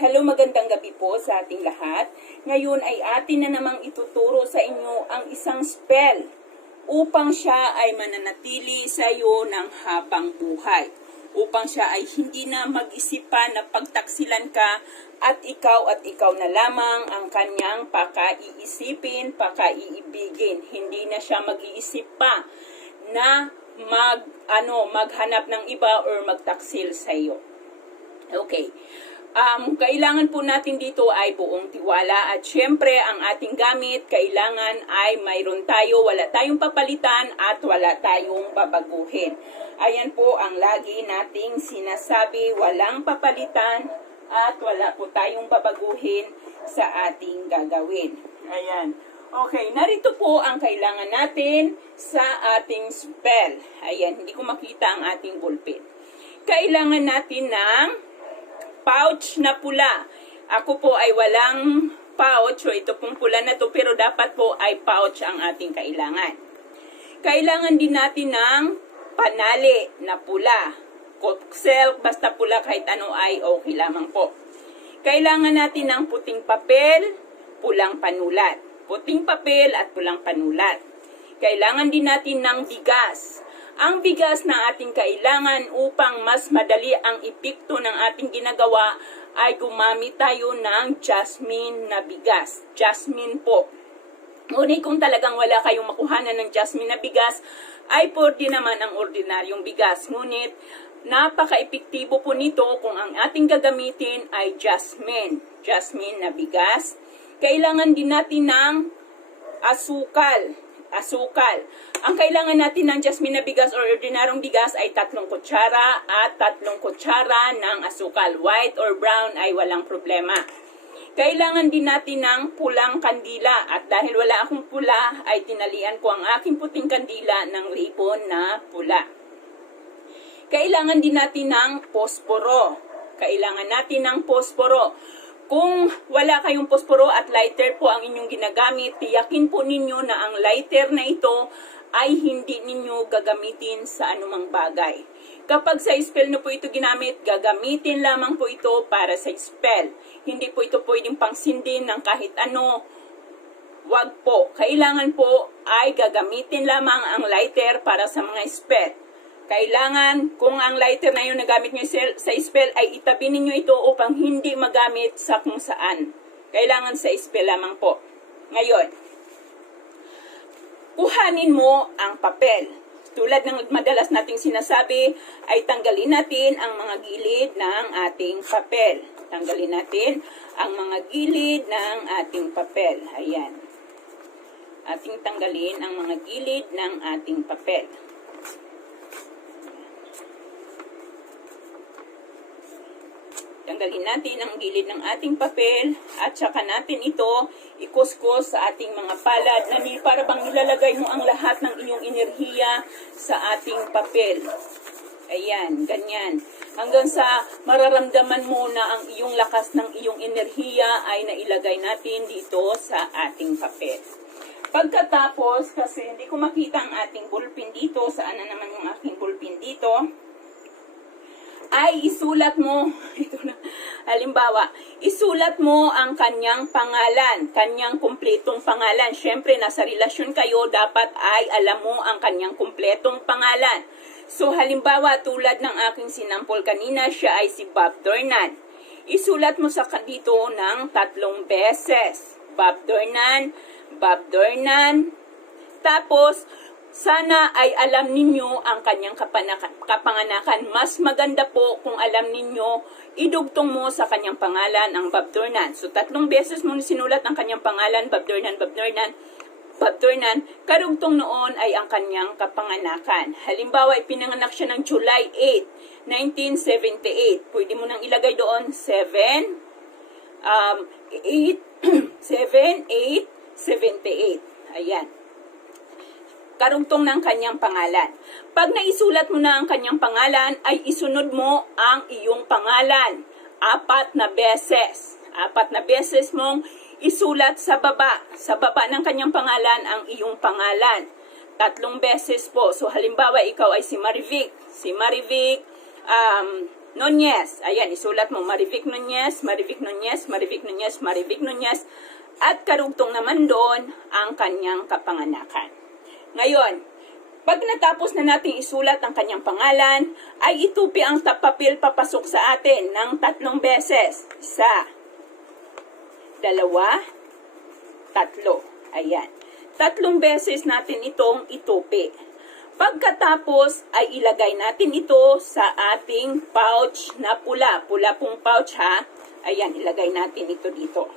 Hello, magandang gabi po sa ating lahat. Ngayon ay atin na namang ituturo sa inyo ang isang spell upang siya ay mananatili sa iyo ng habang buhay. Upang siya ay hindi na mag-isip pa na pagtaksilan ka at ikaw at ikaw na lamang ang kanyang pakaiisipin, pakaiibigin. Hindi na siya mag-iisip pa na mag ano maghanap ng iba or magtaksil sa iyo. Okay. Um, kailangan po natin dito ay buong tiwala at syempre ang ating gamit kailangan ay mayroon tayo, wala tayong papalitan at wala tayong babaguhin. Ayan po ang lagi nating sinasabi, walang papalitan at wala po tayong babaguhin sa ating gagawin. Ayan. Okay, narito po ang kailangan natin sa ating spell. Ayan, hindi ko makita ang ating ballpen. Kailangan natin ng pouch na pula. Ako po ay walang pouch, o ito pong pula na to, pero dapat po ay pouch ang ating kailangan. Kailangan din natin ng panali na pula. Silk, basta pula kahit ano ay okay lamang po. Kailangan natin ng puting papel, pulang panulat. Puting papel at pulang panulat. Kailangan din natin ng bigas. Ang bigas na ating kailangan upang mas madali ang epekto ng ating ginagawa ay gumamit tayo ng jasmine na bigas. Jasmine po. Ngunit kung talagang wala kayong makuhanan ng jasmine na bigas, ay pwede naman ang ordinaryong bigas. Ngunit napaka-epektibo po nito kung ang ating gagamitin ay jasmine. Jasmine na bigas. Kailangan din natin ng asukal. Asukal. Ang kailangan natin ng jasmine na bigas or ordinaryong bigas ay tatlong kutsara at tatlong kutsara ng asukal. White or brown ay walang problema. Kailangan din natin ng pulang kandila at dahil wala akong pula ay tinalian ko ang aking puting kandila ng ribbon na pula. Kailangan din natin ng posporo. Kailangan natin ng posporo. Kung wala kayong posporo at lighter po ang inyong ginagamit, tiyakin po ninyo na ang lighter na ito ay hindi ninyo gagamitin sa anumang bagay. Kapag sa spell na po ito ginamit, gagamitin lamang po ito para sa spell. Hindi po ito pwedeng pangsindin ng kahit ano. Wag po. Kailangan po ay gagamitin lamang ang lighter para sa mga spell. Kailangan, kung ang lighter na yun na gamit nyo sa spell, ay itabi ninyo ito upang hindi magamit sa kung saan. Kailangan sa spell lamang po. Ngayon, kuhanin mo ang papel. Tulad ng madalas nating sinasabi, ay tanggalin natin ang mga gilid ng ating papel. Tanggalin natin ang mga gilid ng ating papel. Ayan. Ating tanggalin ang mga gilid ng ating papel. Tanggalin natin ang gilid ng ating papel at saka natin ito ikuskus sa ating mga palad na ni para bang nilalagay mo ang lahat ng iyong enerhiya sa ating papel. Ayan, ganyan. Hanggang sa mararamdaman mo na ang iyong lakas ng iyong enerhiya ay nailagay natin dito sa ating papel. Pagkatapos, kasi hindi ko makita ang ating bulpin dito, saan na naman yung aking bulpin dito, ay isulat mo, ito na, halimbawa, isulat mo ang kanyang pangalan, kanyang kumpletong pangalan. Siyempre, nasa relasyon kayo, dapat ay alam mo ang kanyang kumpletong pangalan. So, halimbawa, tulad ng aking sinampol kanina, siya ay si Bob Dornan. Isulat mo sa dito ng tatlong beses. Bob Dornan, Bob Dornan. Tapos, sana ay alam ninyo ang kanyang kapanganakan. Mas maganda po kung alam ninyo, idugtong mo sa kanyang pangalan ang Bob Dornan. So, tatlong beses mo sinulat ang kanyang pangalan, Dornan, Bob Dornan, karugtong noon ay ang kanyang kapanganakan. Halimbawa, ipinanganak siya ng July 8, 1978. Pwede mo nang ilagay doon 7, um, 8, 7, 8, 78. Ayan karugtong ng kanyang pangalan. Pag naisulat mo na ang kanyang pangalan, ay isunod mo ang iyong pangalan. Apat na beses. Apat na beses mong isulat sa baba. Sa baba ng kanyang pangalan ang iyong pangalan. Tatlong beses po. So halimbawa ikaw ay si Marivic. Si Marivic, um, Nunez. Ayan, isulat mo Marivic Nunez, Marivic Nunez, Marivic Nunez, Marivic Nunez. At karugtong naman doon ang kanyang kapanganakan. Ngayon, pag natapos na nating isulat ang kanyang pangalan, ay itupi ang tapapil papasok sa atin ng tatlong beses. Isa, dalawa, tatlo. Ayan. Tatlong beses natin itong itupi. Pagkatapos ay ilagay natin ito sa ating pouch na pula. Pula pong pouch ha. Ayan, ilagay natin ito dito.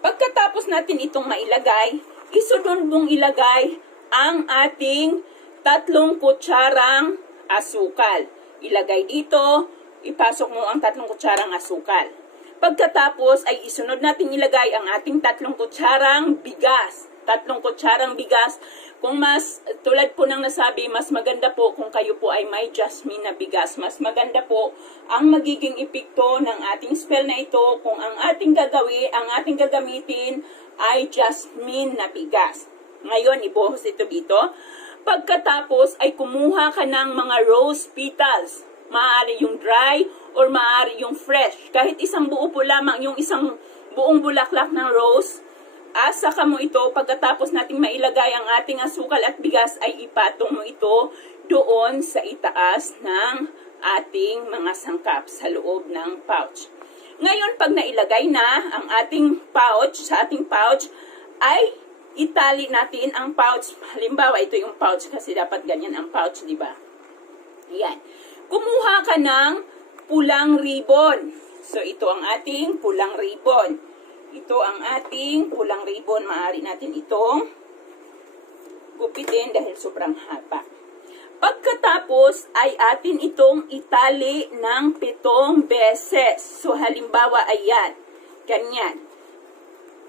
Pagkatapos natin itong mailagay, isunod mong ilagay ang ating tatlong kutsarang asukal. Ilagay dito, ipasok mo ang tatlong kutsarang asukal. Pagkatapos ay isunod natin ilagay ang ating tatlong kutsarang bigas. Tatlong kutsarang bigas. Kung mas, tulad po ng nasabi, mas maganda po kung kayo po ay may jasmine na bigas. Mas maganda po ang magiging epekto ng ating spell na ito kung ang ating gagawi, ang ating gagamitin ay jasmine na bigas. Ngayon, ibuhos ito dito. Pagkatapos ay kumuha ka ng mga rose petals. Maaari yung dry or maaari yung fresh. Kahit isang buo po lamang, yung isang buong bulaklak ng rose, asa ka mo ito, pagkatapos nating mailagay ang ating asukal at bigas, ay ipatong mo ito doon sa itaas ng ating mga sangkap sa loob ng pouch. Ngayon, pag nailagay na ang ating pouch, sa ating pouch, ay itali natin ang pouch. Halimbawa, ito yung pouch kasi dapat ganyan ang pouch, di ba? Yan. Kumuha ka ng pulang ribbon. So, ito ang ating pulang ribbon. Ito ang ating pulang ribbon. Maaari natin itong gupitin dahil sobrang haba. Pagkatapos ay atin itong itali ng pitong beses. So, halimbawa, ayan. Ganyan.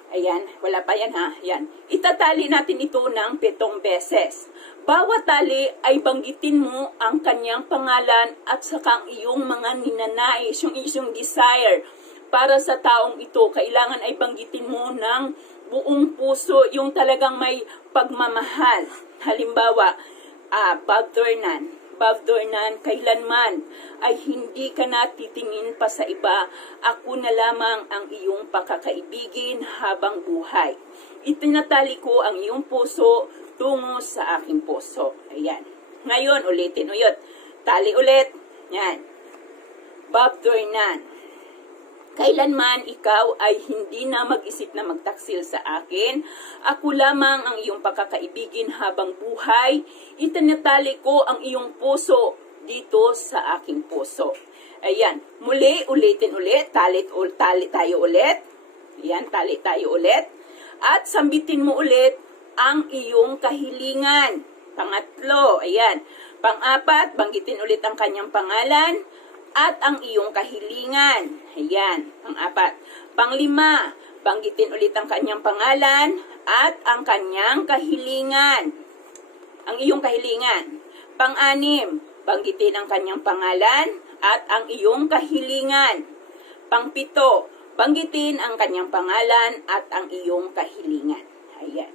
Ayan, wala pa yan ha. Yan. Itatali natin ito ng pitong beses. Bawat tali ay banggitin mo ang kanyang pangalan at saka ang iyong mga ninanais, yung iyong desire para sa taong ito. Kailangan ay banggitin mo ng buong puso, yung talagang may pagmamahal. Halimbawa, ah, Bagdornan. Bagdornan, kailanman ay hindi ka natitingin pa sa iba. Ako na lamang ang iyong pakakaibigin habang buhay. Itinatali ko ang iyong puso tungo sa aking puso. Ayan. Ngayon, ulitin uyot. Tali ulit. Yan. Bagdornan. Kailanman ikaw ay hindi na mag-isip na magtaksil sa akin. Ako lamang ang iyong pakakaibigin habang buhay. Itinatali ko ang iyong puso dito sa aking puso. Ayan. Muli, ulitin ulit. Tali, tali tayo ulit. Ayan, tali tayo ulit. At sambitin mo ulit ang iyong kahilingan. Pangatlo, ayan. Pang-apat, banggitin ulit ang kanyang pangalan at ang iyong kahilingan. Ayan, pang-apat. Panglima, banggitin ulit ang kanyang pangalan at ang kanyang kahilingan. Ang iyong kahilingan. Pang-anim, banggitin ang kanyang pangalan at ang iyong kahilingan. Pangpito, banggitin ang kanyang pangalan at ang iyong kahilingan. Ayan.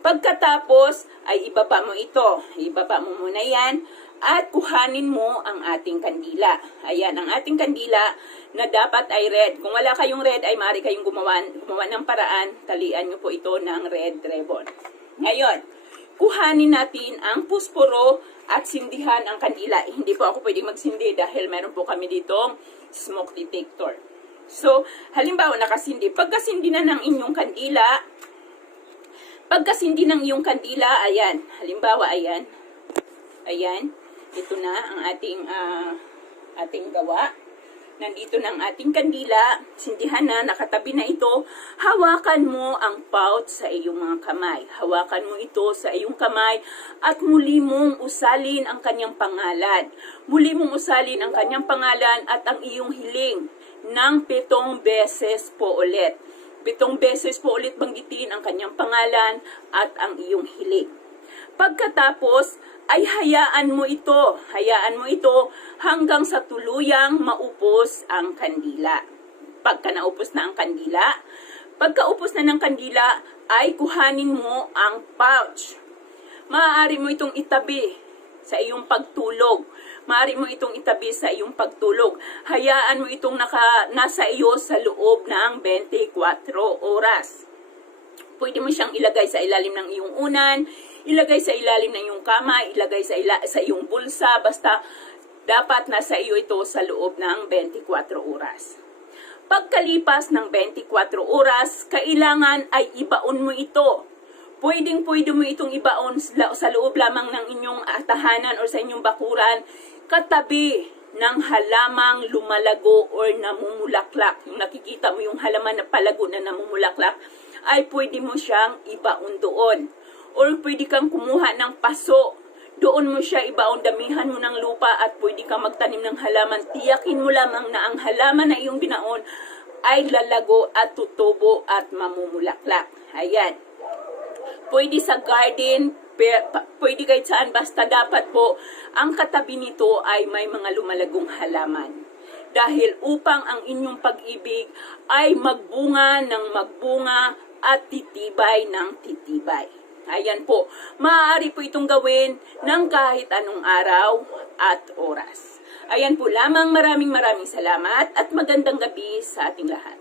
Pagkatapos, ay ibaba mo ito. Ibaba mo muna yan at kuhanin mo ang ating kandila. Ayan, ang ating kandila na dapat ay red. Kung wala kayong red, ay maaari kayong gumawa, gumawa ng paraan. Talian nyo po ito ng red ribbon. Ngayon, kuhanin natin ang pusporo at sindihan ang kandila. Eh, hindi po ako pwedeng magsindi dahil meron po kami ditong smoke detector. So, halimbawa nakasindi. Pagkasindi na ng inyong kandila, pagkasindi ng iyong kandila, ayan. Halimbawa, ayan. Ayan. Ito na ang ating ah, ating gawa. Nandito na ang ating kandila. Sindihan na, nakatabi na ito. Hawakan mo ang pouch sa iyong mga kamay. Hawakan mo ito sa iyong kamay at muli mong usalin ang kanyang pangalan. Muli mong usalin ang kanyang pangalan at ang iyong hiling ng pitong beses po ulit. Pitong beses po ulit banggitin ang kanyang pangalan at ang iyong hiling. Pagkatapos, ay hayaan mo ito. Hayaan mo ito hanggang sa tuluyang maupos ang kandila. Pagka naupos na ang kandila, pagkaupos na ng kandila, ay kuhanin mo ang pouch. Maaari mo itong itabi. sa iyong pagtulog. Maaari mo itong itabi sa iyong pagtulog. Hayaan mo itong naka, nasa iyo sa loob ng 24 oras. Pwede mo siyang ilagay sa ilalim ng iyong unan, ilagay sa ilalim ng iyong kama, ilagay sa, ila, sa iyong bulsa, basta dapat nasa iyo ito sa loob ng 24 oras. Pagkalipas ng 24 oras, kailangan ay ibaon mo ito. Pwedeng pwede mo itong ibaon sa loob lamang ng inyong ah, tahanan o sa inyong bakuran, katabi ng halamang lumalago or namumulaklak. Yung nakikita mo yung halaman na palago na namumulaklak, ay pwede mo siyang ibaon doon. Or pwede kang kumuha ng paso doon mo siya ibaon, damihan mo ng lupa at pwede ka magtanim ng halaman. Tiyakin mo lamang na ang halaman na iyong binaon ay lalago at tutubo at mamumulaklak. Ayan. Pwede sa garden, pwede kahit saan, basta dapat po ang katabi nito ay may mga lumalagong halaman. Dahil upang ang inyong pag-ibig ay magbunga ng magbunga at titibay ng titibay. Ayan po, maaari po itong gawin ng kahit anong araw at oras. Ayan po lamang, maraming maraming salamat at magandang gabi sa ating lahat.